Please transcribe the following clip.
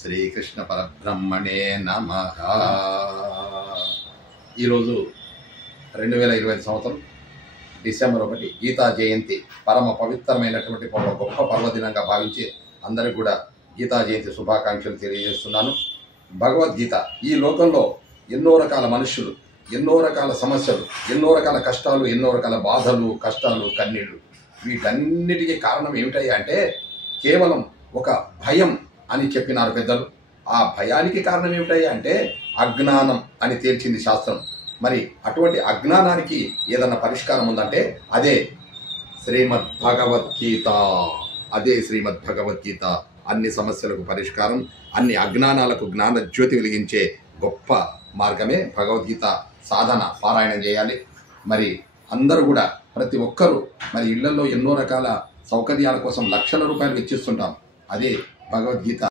శ్రీకృష్ణ పరబ్రహ్మణే నమః. ఈరోజు 2020 సంవత్సరం డిసెంబర్ 1 గీతా జయంతి పరమ పవిత్రమైనటువంటి గొప్ప పర్వదినంగా భావించి అందరికీ కూడా గీతా జయంతి శుభాకాంక్షలు తెలియజేస్తున్నాను. భగవద్గీత ఈ లోకంలో ఎన్నో రకాల మనుషులు, ఎన్నో రకాల సమస్యలు, ఎన్నో రకాల కష్టాలు, ఎన్నో రకాల బాధలు, కష్టాలు, కన్నీళ్లు, వీటన్నిటికీ కారణం ఏమిటయ్యా అంటే కేవలం ఒక భయం అని చెప్పినారు పెద్దలు. ఆ భయానికి కారణం ఏమిటయ్యా అంటే అజ్ఞానం అని తేల్చింది శాస్త్రం. మరి అటువంటి అజ్ఞానానికి ఏదన్నా పరిష్కారం ఉందంటే అదే శ్రీమద్ భగవద్గీత. అన్ని సమస్యలకు పరిష్కారం, అన్ని అజ్ఞానాలకు జ్ఞాన జ్యోతి వెలిగించే గొప్ప మార్గమే భగవద్గీత సాధన. పారాయణం చేయాలి. మరి అందరూ కూడా ప్రతి ఒక్కరూ మరి ఇళ్లలో ఎన్నో రకాల సౌకర్యాల కోసం లక్షల రూపాయలు వెచ్చిస్తుంటాం. అదే భగవద్గీత